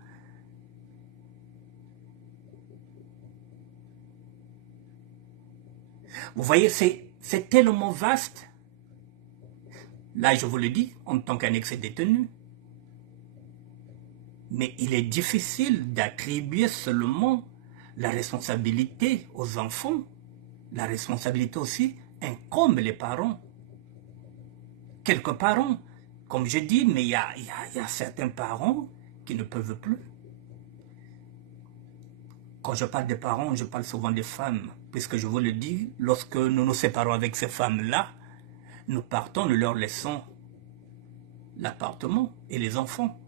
Vous voyez, c'est tellement vaste. Là, je vous le dis, en tant qu'annexe détenu. Mais il est difficile d'attribuer seulement la responsabilité aux enfants. La responsabilité aussi incombe les parents. Quelques parents, comme je dis, mais il y a certains parents qui ne peuvent plus. Quand je parle des parents, je parle souvent des femmes, puisque je vous le dis, lorsque nous nous séparons avec ces femmes-là, nous partons, nous leur laissons l'appartement et les enfants.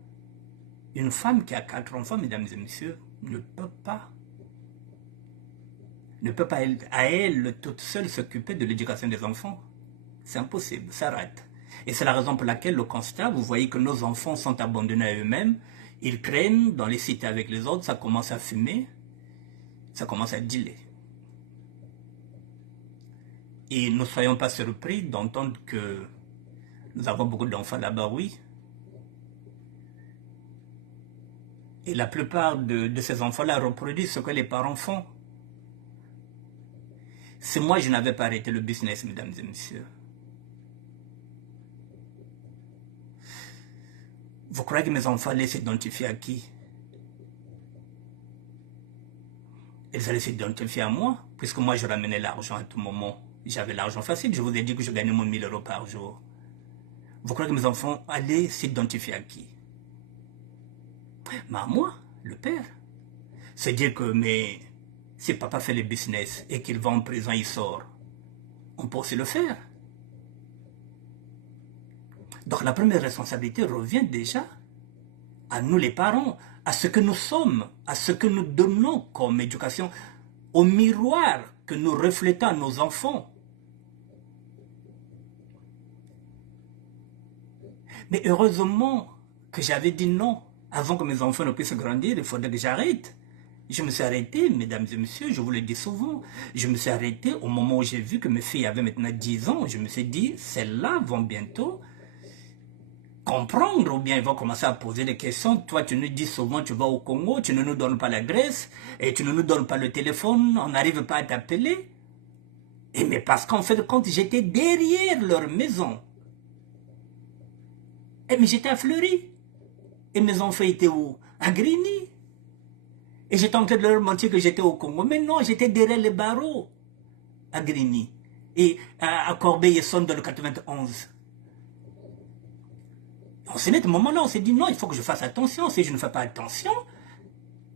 Une femme qui a 4 enfants, mesdames et messieurs, ne peut pas à elle toute seule s'occuper de l'éducation des enfants. C'est impossible, ça rate. Et c'est la raison pour laquelle le constat, vous voyez que nos enfants sont abandonnés à eux-mêmes, ils traînent dans les cités avec les autres, ça commence à fumer, ça commence à dealer. Et ne soyons pas surpris d'entendre que nous avons beaucoup d'enfants là-bas, oui. Et la plupart de ces enfants-là reproduisent ce que les parents font. Si moi je n'avais pas arrêté le business, mesdames et messieurs, vous croyez que mes enfants allaient s'identifier à qui? Ils allaient s'identifier à moi, puisque moi je ramenais l'argent à tout moment. J'avais l'argent facile, je vous ai dit que je gagnais mon 1000 € par jour. Vous croyez que mes enfants allaient s'identifier à qui? Mais à moi, le père. C'est dire que si papa fait le business et qu'il va en prison, il sort, on peut aussi le faire. Donc la première responsabilité revient déjà à nous les parents, à ce que nous sommes, à ce que nous donnons comme éducation, au miroir que nous reflétons à nos enfants. Mais heureusement que j'avais dit non. Avant que mes enfants ne puissent grandir, il faudrait que j'arrête. Je me suis arrêté, mesdames et messieurs, je vous le dis souvent. Je me suis arrêté au moment où j'ai vu que mes filles avaient maintenant 10 ans. Je me suis dit, celles-là vont bientôt comprendre ou bien ils vont commencer à poser des questions. Toi, tu nous dis souvent, tu vas au Congo, tu ne nous donnes pas l'adresse et tu ne nous donnes pas le téléphone, on n'arrive pas à t'appeler. Et mais parce qu'en fait, quand j'étais derrière leur maison, mais j'étais à Fleury. Et mes enfants étaient où? À Grigny. Et j'étais en train de leur mentir que j'étais au Congo. Mais non, j'étais derrière les barreaux à Grigny. Et à Corbeil-Essonne dans le 91. En ce moment-là, on s'est dit non, il faut que je fasse attention. Si je ne fais pas attention,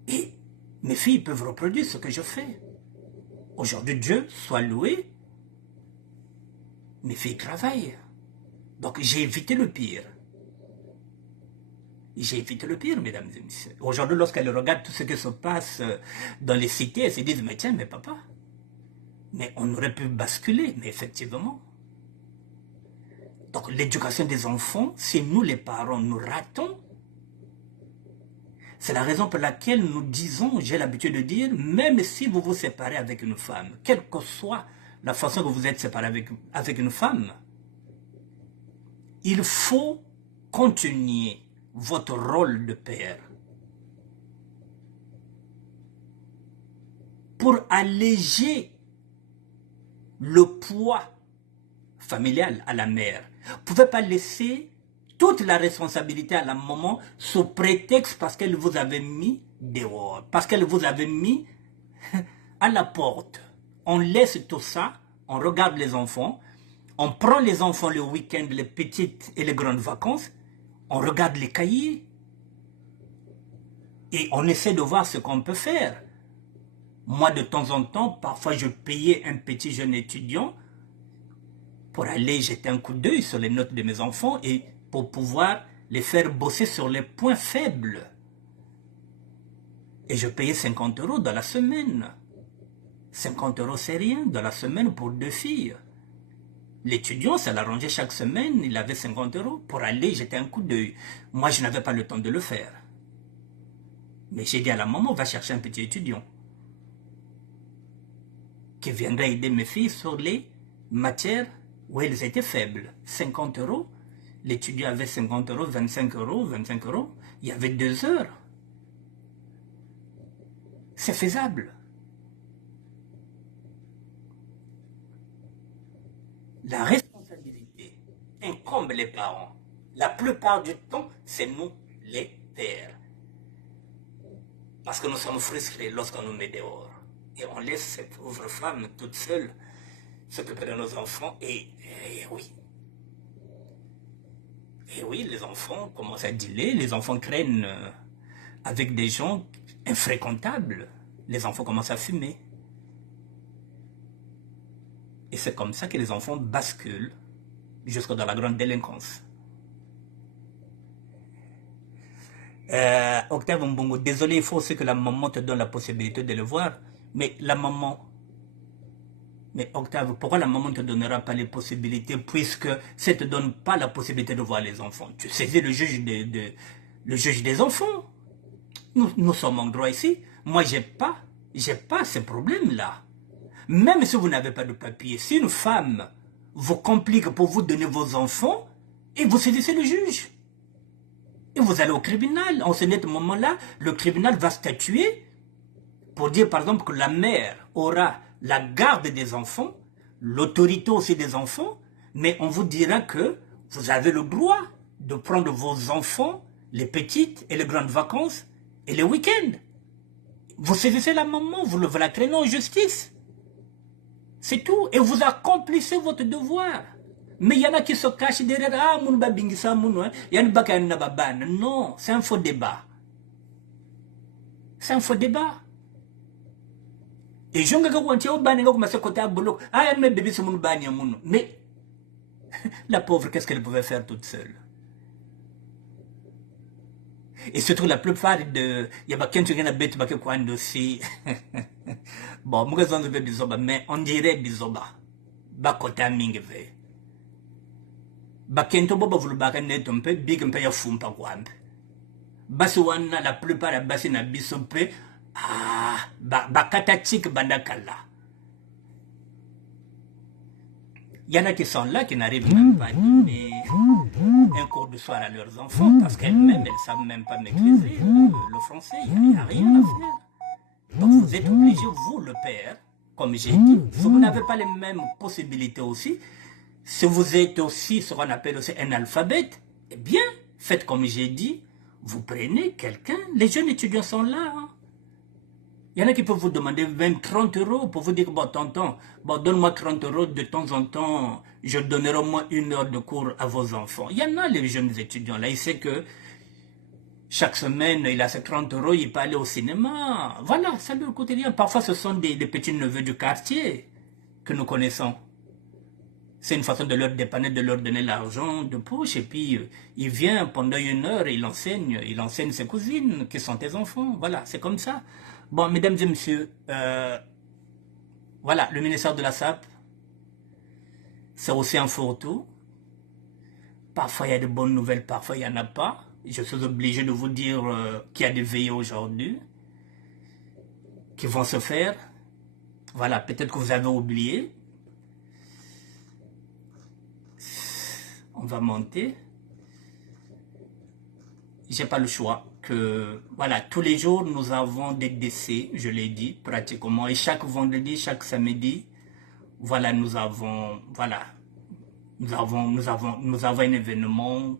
et mes filles peuvent reproduire ce que je fais. Aujourd'hui, Dieu soit loué. Mes filles travaillent. Donc j'ai évité le pire. J'ai évité le pire, mesdames et messieurs. Aujourd'hui, lorsqu'elles regardent tout ce qui se passe dans les cités, elles se disent, mais tiens, mais papa, mais on aurait pu basculer, mais effectivement. Donc l'éducation des enfants, si nous les parents, nous ratons, c'est la raison pour laquelle nous disons, j'ai l'habitude de dire, même si vous vous séparez avec une femme, quelle que soit la façon que vous êtes séparé avec une femme, il faut continuer votre rôle de père pour alléger le poids familial à la mère. Vous ne pouvez pas laisser toute la responsabilité à la maman sous prétexte parce qu'elle vous avait mis dehors, parce qu'elle vous avait mis à la porte. On laisse tout ça, on regarde les enfants, on prend les enfants le week-end, les petites et les grandes vacances, on regarde les cahiers et on essaie de voir ce qu'on peut faire. Moi, de temps en temps, parfois je payais un petit jeune étudiant pour aller jeter un coup d'œil sur les notes de mes enfants et pour pouvoir les faire bosser sur les points faibles. Et je payais 50 € dans la semaine. 50 € c'est rien dans la semaine pour 2 filles. L'étudiant, ça l'arrangeait chaque semaine, il avait 50 € pour aller jeter un coup d'œil. Moi, je n'avais pas le temps de le faire. Mais j'ai dit à la maman, va chercher un petit étudiant qui viendrait aider mes filles sur les matières où elles étaient faibles. 50 €, l'étudiant avait 50 €, 25 €, 25 €, il y avait 2 heures. C'est faisable. La responsabilité incombe les parents. La plupart du temps, c'est nous, les pères. Parce que nous sommes frustrés lorsqu'on nous met dehors. Et on laisse cette pauvre femme toute seule s'occuper de nos enfants. Et oui. Et oui, les enfants commencent à dealer, les enfants traînent avec des gens infréquentables. Les enfants commencent à fumer. Et c'est comme ça que les enfants basculent jusque dans la grande délinquance. Octave Mbongo, désolé, il faut aussi que la maman te donne la possibilité de le voir. Mais la maman... Mais Octave, pourquoi la maman ne te donnera pas les possibilités puisque ça ne te donne pas la possibilité de voir les enfants? Tu saisis le juge, le juge des enfants. Nous sommes en droit ici. Moi, j'ai pas ce problème-là. Même si vous n'avez pas de papier, si une femme vous complique pour vous donner vos enfants, et vous saisissez le juge. Et vous allez au tribunal. En ce moment-là, le tribunal va statuer pour dire par exemple que la mère aura la garde des enfants, l'autorité aussi des enfants, mais on vous dira que vous avez le droit de prendre vos enfants, les petites et les grandes vacances et les week-ends. Vous saisissez la maman, vous la traînez en justice. C'est tout. Et vous accomplissez votre devoir. Mais il y en a qui se cachent derrière. Ah, moun ba bingisa moun, yan baka na babana. Non, c'est un faux débat. C'est un faux débat. Et je ne sais pas mais la pauvre, qu'est-ce qu'elle pouvait faire toute seule? Et surtout la plupart de... Il y a quelqu'un qui a bête aussi. Bon, moi je vais bizoba, mais on dirait bizoba. Bakota mingve. Bakento boba vulbaka net un peu big un peu ya fumpa kwambe. Basi wana la plupart ya basi na bisope. Ah, bakata chik bandakala. Il y en a qui sont là, qui n'arrivent même pas à donner un cours de soir à leurs enfants, parce qu'elles-mêmes, elles ne savent même pas maîtriser le français, il n'y a rien à faire. Donc vous êtes obligé, vous le père, comme j'ai dit, si vous n'avez pas les mêmes possibilités aussi, si vous êtes aussi ce qu'on appelle aussi un alphabète, eh bien, faites comme j'ai dit, vous prenez quelqu'un, les jeunes étudiants sont là, hein. Il y en a qui peuvent vous demander même 30 € pour vous dire, bon, tonton, bon, donne-moi 30 € de temps en temps, je donnerai au moins 1 heure de cours à vos enfants. Il y en a, les jeunes étudiants, là, ils savent que chaque semaine, il a ses 30 €, il peut aller au cinéma. Voilà, ça lui coûte rien. Parfois, ce sont des petits neveux du quartier que nous connaissons. C'est une façon de leur dépanner, de leur donner l'argent de poche, et puis il vient pendant 1 heure, il enseigne ses cousines, qui sont tes enfants. Voilà, c'est comme ça. Bon, mesdames et messieurs, voilà, le ministère de la SAP, c'est aussi un fourre-tout. Parfois, il y a de bonnes nouvelles, parfois, il n'y en a pas. Je suis obligé de vous dire qu'il y a des veillées aujourd'hui qui vont se faire. Voilà, peut-être que vous avez oublié. On va monter. J'ai pas le choix. Que, voilà, tous les jours, nous avons des décès, je l'ai dit, pratiquement. Et chaque vendredi, chaque samedi, voilà, nous avons un événement.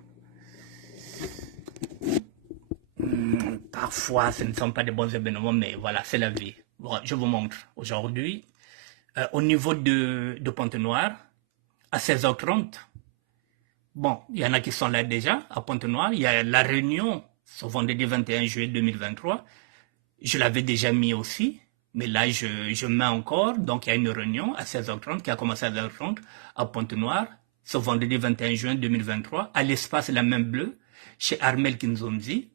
Parfois, ce ne sont pas des bons événements, mais voilà, c'est la vie. Bon, je vous montre aujourd'hui, au niveau de Pointe-Noire, à 16h30. Bon, il y en a qui sont là déjà, à Pointe-Noire. Il y a la réunion, ce vendredi 21 juillet 2023. Je l'avais déjà mis aussi, mais là, je mets encore. Donc, il y a une réunion à 16h30 qui a commencé à 16h30 à Pointe-Noire, ce vendredi 21 juin 2023, à l'espace La Main Bleue, chez Armel Kinzonzi,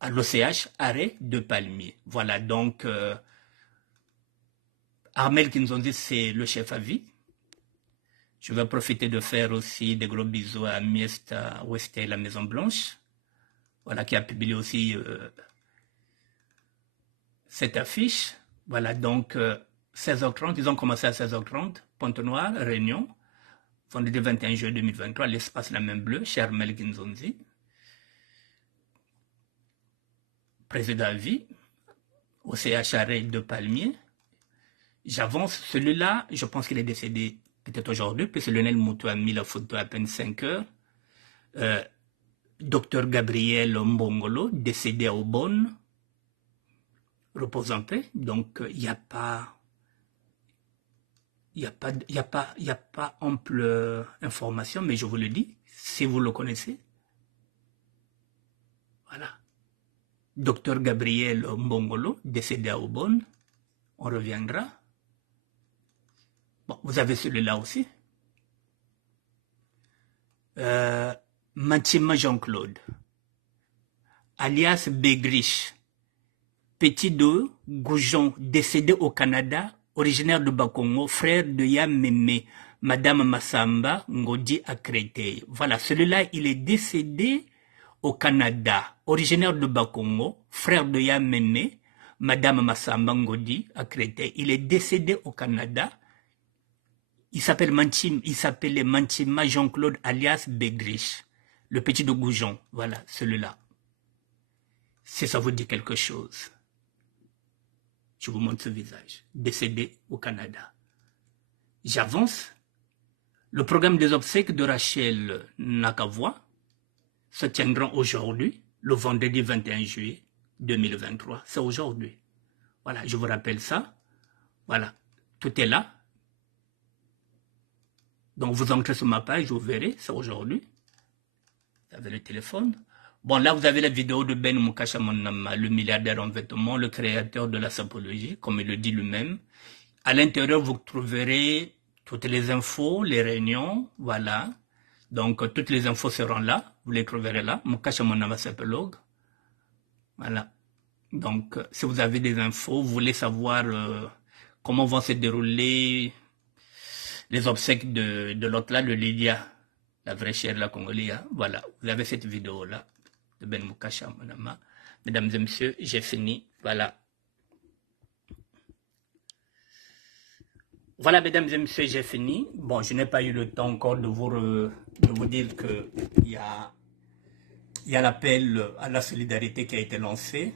à l'OCH, arrêt de Palmier. Voilà, donc, Armel Kinzonzi, c'est le chef à vie. Je vais profiter de faire aussi des gros bisous à Miesta Westel, la Maison Blanche, voilà, qui a publié aussi cette affiche. Voilà, donc 16h30, ils ont commencé à 16h30, Pointe-Noire, réunion, vendredi 21 juillet 2023, l'espace La Main Bleue, chez Armel Kinzonzi, président à vie, au CHR de Palmier. J'avance, celui-là, je pense qu'il est décédé peut-être aujourd'hui, puisque Lionel Moutou a mis la photo à peine 5 heures. Docteur Gabriel Mbongolo, décédé à Aubonne. repose en paix. Donc, il n'y a pas... Il n'y a pas ample information, mais je vous le dis, si vous le connaissez. Voilà. Docteur Gabriel Mbongolo, décédé à Aubonne. On reviendra. Bon, vous avez celui-là aussi. Mantima Jean-Claude, alias Begriche, petit de Goujon, décédé au Canada, originaire de Bakongo, frère de Yameme, Madame Massamba Ngodi à Créteil. Voilà, celui-là, il est décédé au Canada, originaire de Bakongo, frère de Yameme, Madame Massamba Ngodi à Créteil. Il est décédé au Canada. Il s'appelait Mantima Jean-Claude alias Begriche, le petit de Goujon. Voilà, celui-là. Si ça vous dit quelque chose. Je vous montre ce visage. Décédé au Canada. J'avance. Le programme des obsèques de Rachel Nakavoa se tiendra aujourd'hui, le vendredi 21 juillet 2023. C'est aujourd'hui. Voilà, je vous rappelle ça. Voilà, tout est là. Donc vous entrez sur ma page, vous verrez, c'est aujourd'hui. Vous avez le téléphone. Bon, là, vous avez la vidéo de Ben Mukasha Monama, le milliardaire en vêtements, le créateur de la sapologie, comme il le dit lui-même. À l'intérieur, vous trouverez toutes les infos, les réunions, voilà. Donc, toutes les infos seront là, vous les trouverez là. Mukasha Monama sapologue. Voilà. Donc, si vous avez des infos, vous voulez savoir comment vont se dérouler les obsèques de l'autre là, de Lydia, la vraie chère, la Congolais, voilà. Vous avez cette vidéo-là. Ben Mukasha Monama. Mesdames et messieurs, j'ai fini. Voilà. Voilà, mesdames et messieurs, j'ai fini. Bon, je n'ai pas eu le temps encore de vous dire qu'il y a l'appel à la solidarité qui a été lancé.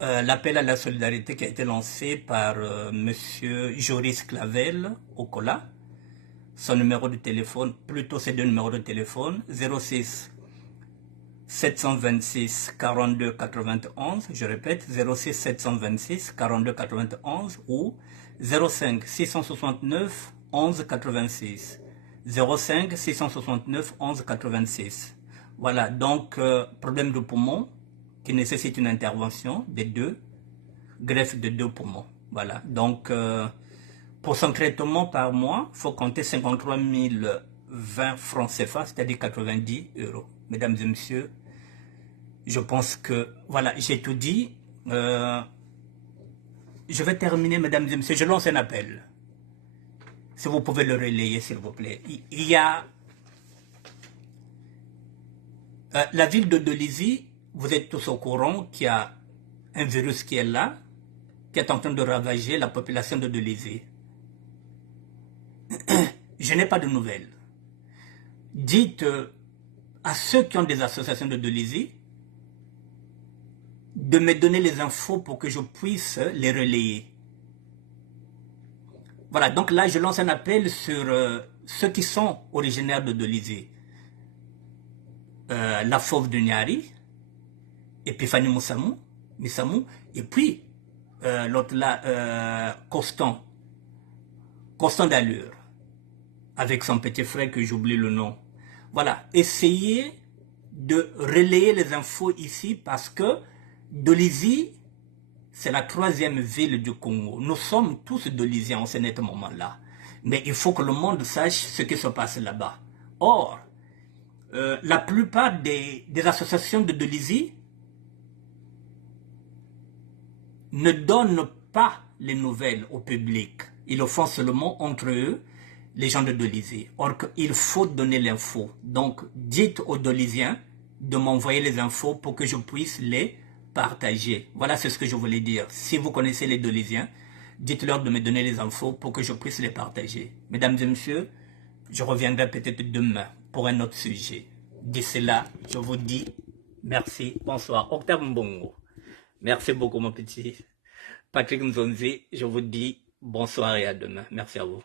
L'appel à la solidarité qui a été lancé par monsieur Joris Clavel Okola. Son numéro de téléphone, plutôt ses deux numéros de téléphone, 06 726 42 91, je répète, 06 726 42 91 ou 05 669 11 86. 05 669 11 86. Voilà, donc problème de poumon qui nécessite une intervention des deux, greffe de deux poumons. Voilà, donc pour son traitement par mois, il faut compter 53 020 francs CFA, c'est-à-dire 90 €. Mesdames et messieurs, je pense que, voilà, j'ai tout dit. Je vais terminer, mesdames et messieurs, je lance un appel. Si vous pouvez le relayer, s'il vous plaît. Il y a la ville de Dolisie, vous êtes tous au courant qu'il y a un virus qui est là, qui est en train de ravager la population de Dolisie. Je n'ai pas de nouvelles. Dites à ceux qui ont des associations de Dolisie de me donner les infos pour que je puisse les relayer. Voilà, donc là je lance un appel sur ceux qui sont originaires de Dolisie. La Fauve de Nyari, Epiphanie Missamou, et puis l'autre là, Constant d'Allure, avec son petit frère que j'oublie le nom. Voilà, essayez de relayer les infos ici parce que Dolisie, c'est la 3e ville du Congo. Nous sommes tous Dolisiens en ce moment-là. Mais il faut que le monde sache ce qui se passe là-bas. Or, la plupart des associations de Dolisie ne donnent pas les nouvelles au public. Ils le font seulement entre eux, les gens de Dolisie. Or, il faut donner l'info. Donc, dites aux Dolisiens de m'envoyer les infos pour que je puisse les partager. Voilà, c'est ce que je voulais dire. Si vous connaissez les Dolisiens, dites-leur de me donner les infos pour que je puisse les partager. Mesdames et messieurs, je reviendrai peut-être demain pour un autre sujet. D'ici là, je vous dis merci, bonsoir. Octave Mbongo. Merci beaucoup, mon petit. Patrick Nzonzi, je vous dis bonsoir et à demain. Merci à vous.